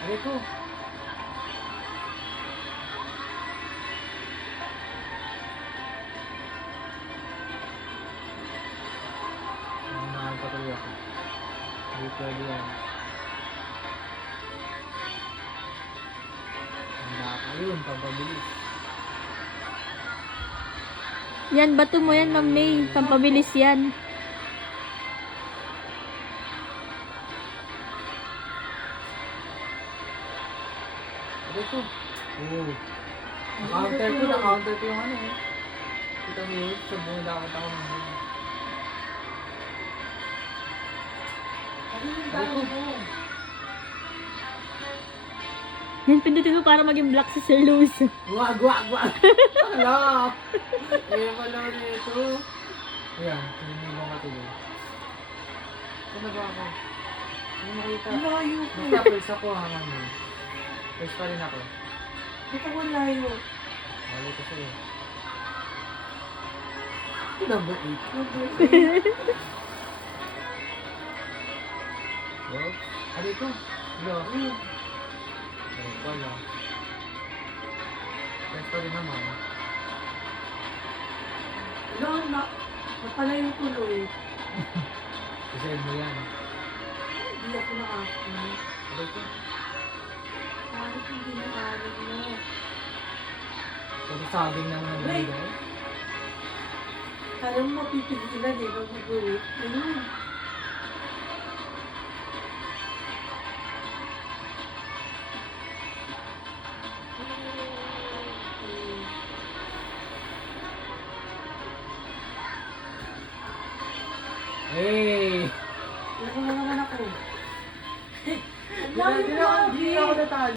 Aray ko. Nakakapatuloy ako. Hindi pwede yan. Ayun, pampabilis. Yan, bato mo yan, Ma'am May. Pampabilis yan. Aray ko. Oo. Naka-counter ko yung ano eh. Kita mo yun, sa buong dapat ako ng huli. Aray ko. Yan, pindutin mo para maging black si Sir Luz. Wag! Hala! Eh, pala nito. Ayan, hindi mo matuloy. Ano ba ako? Hindi makita. Layo ko. Basta first ako hangan mo. First pa rin ako. Dito ko layo. Wala ko sa'yo. Number 8. Wow. Aray ko. Hala. Aray ko lang. First pa rin naman. Doon na. Napalayo tuloy. Kasi mo yan. Hindi ako nakakita. Aray ko. Bakit hindi nakaalam mo? Pwede saging naman ang Wait. ganda eh. Kala mo mapipigilan eh. Pag mag-wait. Ayun. Hey! Alam mo na naman ako. Hindi na ako natalo.